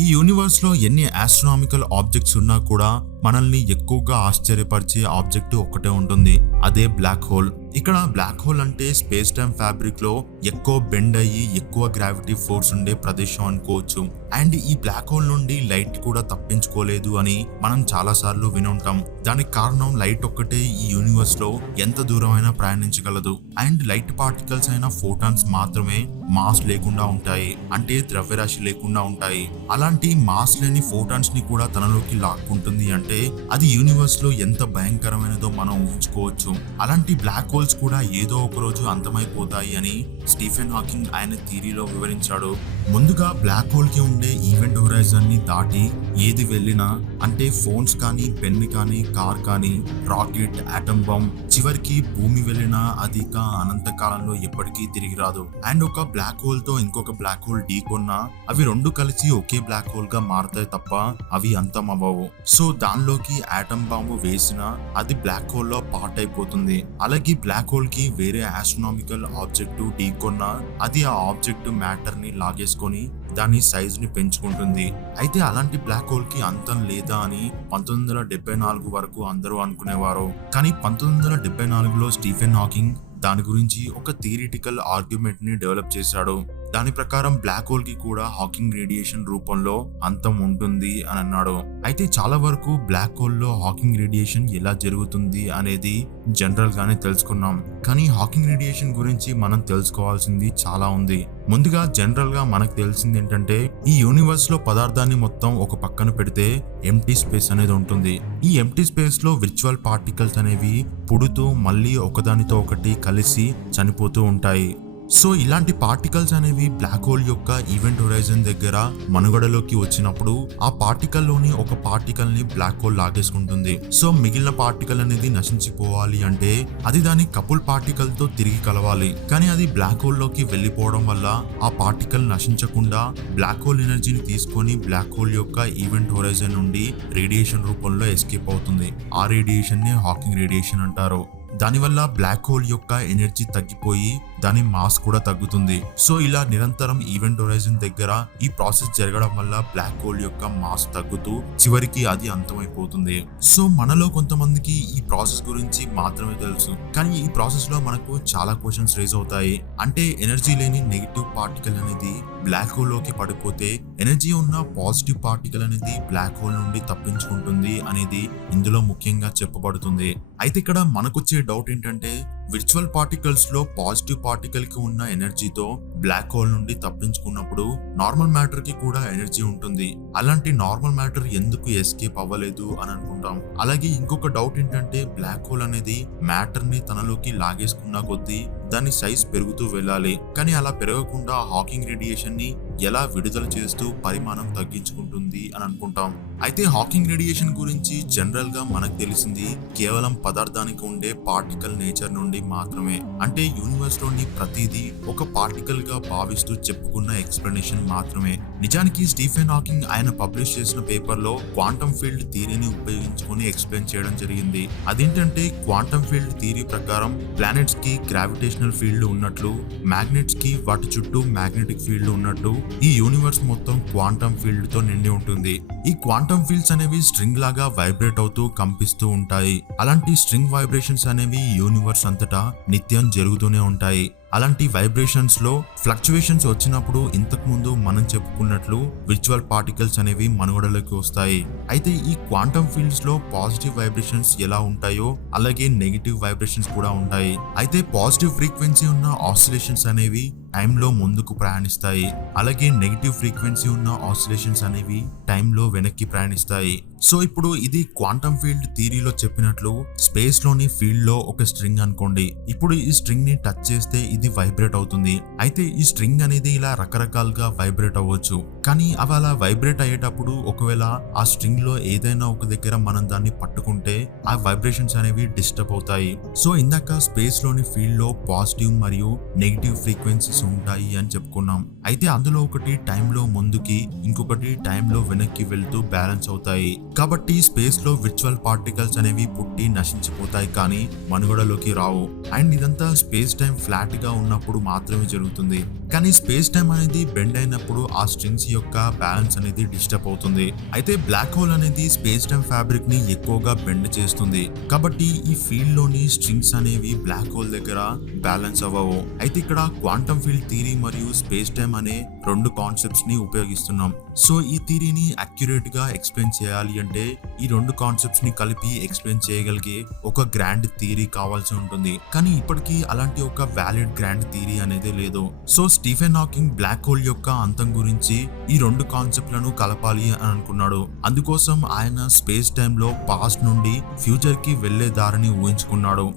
ఈ యూనివర్స్ లో ఎన్ని ఆస్ట్రోనామికల్ ఆబ్జెక్ట్స్ ఉన్నా కూడా మనల్ని ఎక్కువగా ఆశ్చర్యపరిచే ఆబ్జెక్ట్ ఒక్కటే ఉంటుంది, అదే బ్లాక్ హోల్. ఇక్కడ బ్లాక్ హోల్ అంటే స్పేస్ టైమ్ ఫ్యాబ్రిక్ లో ఎక్కువ బెండ్ అయ్యి ఎక్కువ గ్రావిటీ ఫోర్స్ ఉండే ప్రదేశం అనుకోవచ్చు. అండ్ ఈ బ్లాక్ హోల్ నుండి లైట్ కూడా తప్పించుకోలేదు అని మనం చాలా సార్లు వినుంటాం. దానికి కారణం లైట్ ఒక్కటే ఈ యూనివర్స్ లో ఎంత దూరమైనా ప్రయాణించగలదు. అండ్ లైట్ పార్టికల్స్ అయిన ఫోటాన్స్ మాత్రమే మాస్ లేకుండా ఉంటాయి, అంటే ద్రవ్యరాశి లేకుండా ఉంటాయి. అలాంటి మాస్ లేని ఫోటాన్స్ ని కూడా తనలోకి లాక్కుంటుంది అంటే అది యూనివర్స్ లో ఎంత భయంకరమైనదో మనం ఊహించుకోవచ్చు. అలాంటి బ్లాక్ హోల్స్ కూడా ఏదో ఒక రోజు అంతమైపోతాయి అని స్టీఫెన్ హాకింగ్ ఆయన థియరీలో వివరించాడు. ముందుగా బ్లాక్ హోల్ కి ఉండే ఈవెంట్ హొరైజన్ ని దాటి ఏది వెళ్ళినా, అంటే ఫోన్స్ కానీ, పెన్ కానీ, కార్ కానీ, రాకెట్, ఆటమ్ బాంబ్, చివరికి భూమి వెళ్ళినా అది ఇక అనంత కాలంలో ఎప్పటికీ తిరిగి రాదు. అండ్ ఒక బ్లాక్ హోల్ తో ఇంకొక బ్లాక్ హోల్ ఢీకొన్నా అవి రెండు కలిసి ఒకే బ్లాక్ హోల్ గా మారుతాయి తప్ప అవి అంతం అవ్వవు. సో దానిలోకి ఆటమ్ బాంబు వేసినా అది బ్లాక్ హోల్ లో పార్ట్ అయిపోతుంది. అలాగే బ్లాక్ హోల్ కి వేరే ఆస్ట్రోనామికల్ ఆబ్జెక్ట్ ఢీకొన్నా అది ఆ ఆబ్జెక్ట్ మ్యాటర్ ని లాగేసుకొని దాని సైజ్ ని పెంచుకుంటుంది. అయితే అలాంటి బ్లాక్ హోల్ కి అంతం లేదా అని 1974 వరకు అందరూ అనుకునేవారు. కానీ 1974లో స్టీఫెన్ హాకింగ్ దాని గురించి ఒక థియరిటికల్ ఆర్గ్యుమెంట్ ని డెవలప్ చేశాడు. దాని ప్రకారం బ్లాక్ హోల్ కి కూడా హాకింగ్ రేడియేషన్ రూపంలో అంతం ఉంటుంది అని అన్నాడు. అయితే చాలా వరకు బ్లాక్ హోల్ లో హాకింగ్ రేడియేషన్ ఎలా జరుగుతుంది అనేది జనరల్ గానే తెలుసుకున్నాం. కానీ హాకింగ్ రేడియేషన్ గురించి మనం తెలుసుకోవాల్సింది చాలా ఉంది. ముందుగా జనరల్ గా మనకు తెలిసింది ఏంటంటే ఈ యూనివర్స్ లో పదార్థాన్ని మొత్తం ఒక పక్కన పెడితే ఎంప్టీ స్పేస్ అనేది ఉంటుంది. ఈ ఎంప్టీ స్పేస్ లో విర్చువల్ పార్టికల్స్ అనేవి పుడుతూ మళ్ళీ ఒకదానితో ఒకటి కలిసి చనిపోతూ ఉంటాయి. సో ఇలాంటి పార్టికల్స్ అనేవి బ్లాక్ హోల్ యొక్క ఈవెంట్ హొరైజన్ దగ్గర మనుగడలోకి వచ్చినప్పుడు ఆ పార్టికల్ లోని ఒక పార్టికల్ ని బ్లాక్ హోల్ లాగేసుకుంటుంది. సో మిగిలిన పార్టికల్ అనేది నశించిపోవాలి అంటే అది దాని కపుల్ పార్టికల్ తో తిరిగి కలవాలి. కానీ అది బ్లాక్ హోల్ లోకి వెళ్లిపోవడం వల్ల ఆ పార్టికల్ నశించకుండా బ్లాక్ హోల్ ఎనర్జీని తీసుకొని బ్లాక్ హోల్ యొక్క ఈవెంట్ హొరైజన్ నుండి రేడియేషన్ రూపంలో ఎస్కేప్ అవుతుంది. ఆ రేడియేషన్ ని హాకింగ్ రేడియేషన్ అంటారు. దానివల్ల బ్లాక్ హోల్ యొక్క ఎనర్జీ తగ్గిపోయి దాని మాస్ కూడా తగ్గుతుంది. సో ఇలా నిరంతరం ఈవెంట్ హొరైజన్ దగ్గర ఈ ప్రాసెస్ జరగడం వల్ల బ్లాక్ హోల్ యొక్క మాస్ తగ్గుతూ చివరికి అది అంతమైపోతుంది. సో మనలో కొంతమందికి ఈ ప్రాసెస్ గురించి మాత్రమే తెలుసు. కానీ ఈ ప్రాసెస్ లో మనకు చాలా క్వశ్చన్స్ రేజ్ అవుతాయి. అంటే ఎనర్జీ లేని నెగిటివ్ పార్టికల్ అనేది బ్లాక్ హోల్ లోకి పడిపోతే ఎనర్జీ ఉన్న పాజిటివ్ పార్టికల్ అనేది బ్లాక్ హోల్ నుండి తప్పించుకుంటుంది అనేది ఇందులో ముఖ్యంగా చెప్పబడుతుంది. అయితే ఇక్కడ మనకొచ్చే డౌట్ ఏంటంటే విర్చువల్ పార్టికల్స్ లో పాజిటివ్ పార్టికల్ కి ఉన్న ఎనర్జీతో బ్లాక్ హోల్ నుండి తప్పించుకున్నప్పుడు నార్మల్ మ్యాటర్ కి కూడా ఎనర్జీ ఉంటుంది. అలాంటి నార్మల్ మ్యాటర్ ఎందుకు ఎస్కేప్ అవ్వలేదు అని అనుకుంటాం. అలాగే ఇంకొక డౌట్ ఏంటంటే బ్లాక్ హోల్ అనేది మ్యాటర్ ని తనలోకి లాగేసుకున్న కొద్దీ దాని సైజ్ పెరుగుతూ వెళ్ళాలి. కానీ అలా పెరగకుండా హాకింగ్ రేడియేషన్ ని ఎలా విడుదల చేస్తూ పరిమాణం తగ్గించుకుంటుంది అని అనుకుంటాం. అయితే హాకింగ్ రేడియేషన్ గురించి జనరల్ గా మనకు తెలిసింది కేవలం పదార్థానికి ఉండే పార్టికల్ నేచర్ నుండి మాత్రమే. అంటే యూనివర్స్ లోని ప్రతిదీ ఒక పార్టికల్ గా భావిస్తూ చెప్పుకున్న ఎక్స్ప్లెనేషన్ మాత్రమే. నిజానికి స్టీఫెన్ హాకింగ్ ఆయన పబ్లిష్ చేసిన పేపర్ లో క్వాంటమ్ ఫీల్డ్ థియరీని ఉపయోగించుకొని ఎక్స్ప్లెయిన్ చేయడం జరిగింది. అదేంటంటే క్వాంటమ్ ఫీల్డ్ థియరీ ప్రకారం ప్లానెట్స్ కి గ్రావిటేషనల్ ఫీల్డ్ ఉన్నట్లు, మ్యాగ్నెట్స్ కి వాటి చుట్టూ మ్యాగ్నెటిక్ ఫీల్డ్ ఉన్నట్టు ఈ యూనివర్స్ మొత్తం క్వాంటమ్ ఫీల్డ్ తో నిండి ఉంటుంది. ఈ క్వాంటమ్ ఫీల్డ్స్ అనేవి స్ట్రింగ్ లాగా వైబ్రేట్ అవుతూ కంపిస్తూ ఉంటాయి. అలాంటి స్ట్రింగ్ వైబ్రేషన్స్ అనేవి యూనివర్స్ అంతటా నిత్యం జరుగుతూనే ఉంటాయి. అలాంటి వైబ్రేషన్స్ లో ఫ్లక్చువేషన్స్ వచ్చినప్పుడు ఇంతకు ముందు మనం చెప్పుకున్నట్లు విర్చువల్ పార్టికల్స్ అనేవి మనుగడలోకి వస్తాయి. అయితే ఈ క్వాంటమ్ ఫీల్డ్స్ లో పాజిటివ్ వైబ్రేషన్స్ ఎలా ఉంటాయో అలాగే నెగిటివ్ వైబ్రేషన్స్ కూడా ఉంటాయి. అయితే పాజిటివ్ ఫ్రీక్వెన్సీ ఉన్న ఆసిలేషన్స్ అనేవి టైంలో ముందుకు ప్రయాణిస్తాయి. అలాగే నెగిటివ్ ఫ్రీక్వెన్సీ ఉన్న ఆసిలేషన్స్ అనేవి టైంలో వెనక్కి ప్రయాణిస్తాయి. సో ఇప్పుడు ఇది క్వాంటమ్ ఫీల్డ్ థియరీలో చెప్పినట్లు స్పేస్ లోని ఫీల్డ్ లో ఒక స్ట్రింగ్ అనుకోండి. ఇప్పుడు ఈ స్ట్రింగ్ ని టచ్ చేస్తే ఇది వైబ్రేట్ అవుతుంది. అయితే ఈ స్ట్రింగ్ అనేది ఇలా రకరకాలుగా వైబ్రేట్ అవ్వచ్చు. కానీ అవి అలా వైబ్రేట్ అయ్యేటప్పుడు ఒకవేళ ఆ స్ట్రింగ్ లో ఏదైనా ఒక దగ్గర మనం దాన్ని పట్టుకుంటే ఆ వైబ్రేషన్స్ అనేవి డిస్టర్బ్ అవుతాయి. సో ఇందాక స్పేస్ లోని ఫీల్డ్ లో పాజిటివ్ మరియు నెగిటివ్ ఫ్రీక్వెన్సీస్ పార్టికల్స్ ఉంటాయి అని చెప్పుకున్నాం. అయితే అందులో ఒకటి టైంలో ముందుకి, ఇంకొకటి టైంలో వెనక్కి వెళ్తూ బ్యాలెన్స్ అవుతాయి. కాబట్టి స్పేస్ లో విర్చువల్ పార్టికల్స్ అనేవి పుట్టి నశించిపోతాయి కానీ మనుగడలోకి రావు. అండ్ ఇదంతా స్పేస్ టైం ఫ్లాట్ గా ఉన్నప్పుడు మాత్రమే జరుగుతుంది. కానీ స్పేస్ టైం అనేది బెండ్ అయినప్పుడు ఆ స్ట్రింగ్స్ యొక్క బ్యాలెన్స్ అనేది డిస్టర్బ్ అవుతుంది. అయితే బ్లాక్ హోల్ అనేది స్పేస్ టైం ఫ్యాబ్రిక్ ని ఎక్కువగా బెండ్ చేస్తుంది. కాబట్టి ఈ ఫీల్డ్ లోని స్ట్రింగ్స్ అనేవి బ్లాక్ హోల్ దగ్గర బ్యాలెన్స్ అవ్వవు. అయితే ఇక్కడ క్వాంటమ్ ఫీల్డ్ థియరీ మరియు స్పేస్ టైం అనే రెండు కాన్సెప్ట్స్ ని ఉపయోగిస్తున్నాం. సో ఈ థియరీని అక్యురేట్ గా ఎక్స్ప్లెయిన్ చేయాలి అంటే ఈ రెండు కాన్సెప్ట్స్ ని కలిపి ఎక్స్ప్లెయిన్ చేయగలిగే ఒక గ్రాండ్ థియరీ కావాల్సి ఉంటుంది. కానీ ఇప్పటికీ అలాంటి ఒక వ్యాలిడ్ గ్రాండ్ థియరీ అనేది లేదు. So Stephen Hawking black hole యొక్క అంతం గురించి ఈ రెండు కాన్సెప్ట్లను కలపాలి అని అనుకున్నాడు. అందుకోసం ఆయన స్పేస్ టైమ్ లో పాస్ట్ నుండి ఫ్యూచర్ కి వెళ్లే దారిని ఊహించుకున్నాడు.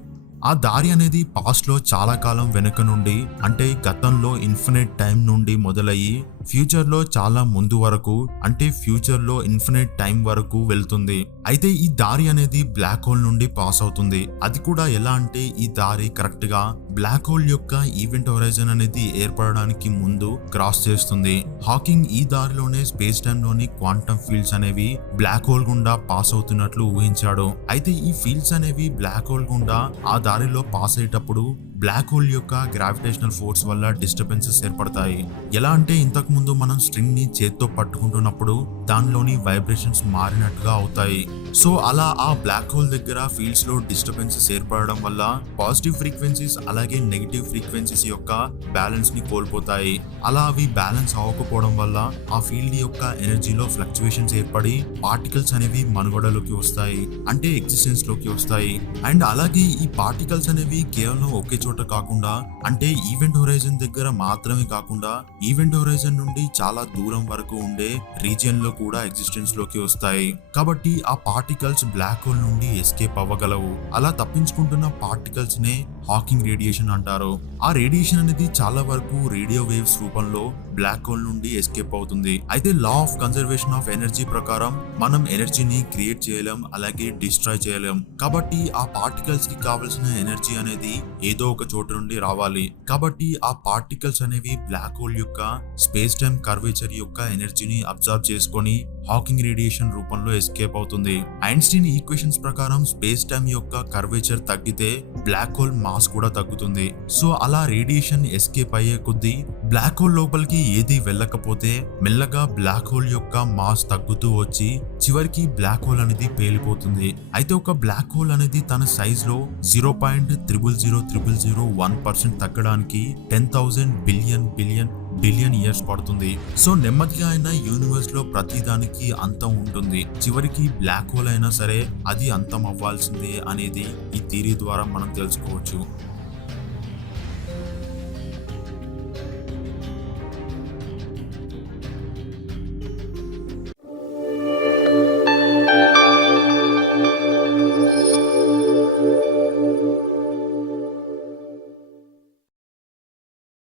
ఆ దారి అనేది పాస్ట్ లో చాలా కాలం వెనుక నుండి, అంటే గతంలో ఇన్ఫినైట్ టైం నుండి మొదలయ్యి ఫ్యూచర్ లో చాలా ముందు వరకు, అంటే ఫ్యూచర్ లో ఇన్ఫినైట్ టైం వరకు వెళ్తుంది. అయితే ఈ దారి అనేది బ్లాక్ హోల్ నుండి పాస్ అవుతుంది. అది కూడా ఎలా అంటే ఈ దారి కరెక్ట్ గా బ్లాక్ హోల్ యొక్క ఈవెంట్ హొరైజన్ అనేది ఏర్పడడానికి ముందు క్రాస్ చేస్తుంది. హాకింగ్ ఈ దారిలోనే స్పేస్ టైం లోని క్వాంటమ్ ఫీల్డ్స్ అనేవి బ్లాక్ హోల్ గుండా పాస్ అవుతున్నట్లు ఊహించాడు. అయితే ఈ ఫీల్డ్స్ అనేవి బ్లాక్ హోల్ గుండా ఆ దారిలో పాస్ అయ్యేటప్పుడు బ్లాక్ హోల్ యొక్క గ్రావిటేషనల్ ఫోర్స్ వల్ల డిస్టర్బెన్సెస్ ఏర్పడతాయి. ఎలా అంటే ఇంతకు ముందు మనం స్ట్రింగ్ ని చేత్తో పట్టుకుంటున్నప్పుడు దానిలోని వైబ్రేషన్స్ మారినట్టుగా అవుతాయి. సో అలా ఆ బ్లాక్ హోల్ దగ్గర ఫీల్డ్స్ లో డిస్టర్బెన్సెస్ ఏర్పడడం వల్ల పాజిటివ్ ఫ్రీక్వెన్సీస్ అలాగే నెగిటివ్ ఫ్రీక్వెన్సీస్ యొక్క బ్యాలెన్స్ ని కోల్పోతాయి. అలా అవి బ్యాలెన్స్ అవ్వకపోవడం వల్ల ఆ ఫీల్డ్ యొక్క ఎనర్జీలో ఫ్లక్చువేషన్స్ ఏర్పడి పార్టికల్స్ అనేవి మనుగడలోకి వస్తాయి, అంటే ఎగ్జిస్టెన్స్ లోకి వస్తాయి. అండ్ అలాగే ఈ పార్టికల్స్ అనేవి కేవలం ఒకే చోట కాకుండా, అంటే ఈవెంట్ హొరైజన్ దగ్గర మాత్రమే కాకుండా ఈవెంట్ హొరైజన్ నుండి చాలా దూరం వరకు ఉండే రీజియన్ లో కూడా ఎగ్జిస్టెన్స్ లోకి వస్తాయి. కాబట్టి ఆ పార్టికల్స్ బ్లాక్ హోల్ నుండి ఎస్కేప్ అవ్వగలవు. అలా తప్పించుకుంటున్న పార్టికల్స్ నే హాకింగ్ రేడియేషన్ అంటారు. ఆ రేడియేషన్ అనేది చాలా వరకు రేడియో వేవ్స్ రూపంలో బ్లాక్ హోల్ నుండి ఎస్కేప్ అవుతుంది. అయితే law of conservation of energy ప్రకారం మనం ఎనర్జీని క్రియేట్ చేయలేం, అలాగే డిస్ట్రాయ్ చేయలేం. కాబట్టి ఆ పార్టికల్స్ కి కావాల్సిన ఎనర్జీ అనేది ఏదో ఒక చోటు నుండి రావాలి. కాబట్టి ఆ పార్టికల్స్ అనేవి బ్లాక్ హోల్ యొక్క స్పేస్ టైం కర్వేచర్ యొక్క ఎనర్జీని అబ్జర్వ్ చేసుకొని హాకింగ్ రేడియేషన్ రూపంలో ఎస్కేప్ అవుతుంది. ఐన్స్టీన్ ఈక్వేషన్స్ ప్రకారం స్పేస్ టైం యొక్క కర్వేచర్ తగ్గితే బ్లాక్ హోల్ మాస్ కూడా తగ్గుతుంది. సో అలా రేడియేషన్ ఎస్కేప్ అయ్యే కొద్దీ బ్లాక్ హోల్ లోపలికి ఏది వెళ్ళకపోతే మెల్లగా బ్లాక్ హోల్ యొక్క మాస్ తగ్గుతూ వచ్చి చివరికి బ్లాక్ హోల్ అనేది పేలిపోతుంది. అయితే ఒక బ్లాక్ హోల్ అనేది తన సైజ్ లో 0.000001% తగ్గడానికి 10,000 బిలియన్ ఇయర్స్ పడుతుంది. సో నెమ్మదిగా అయినా యూనివర్స్ లో ప్రతి దానికి అంతం ఉంటుంది. చివరికి బ్లాక్ హోల్ అయినా సరే అది అంతం అవ్వాల్సిందే అనేది ఈ థియరీ ద్వారా మనం తెలుసుకోవచ్చు.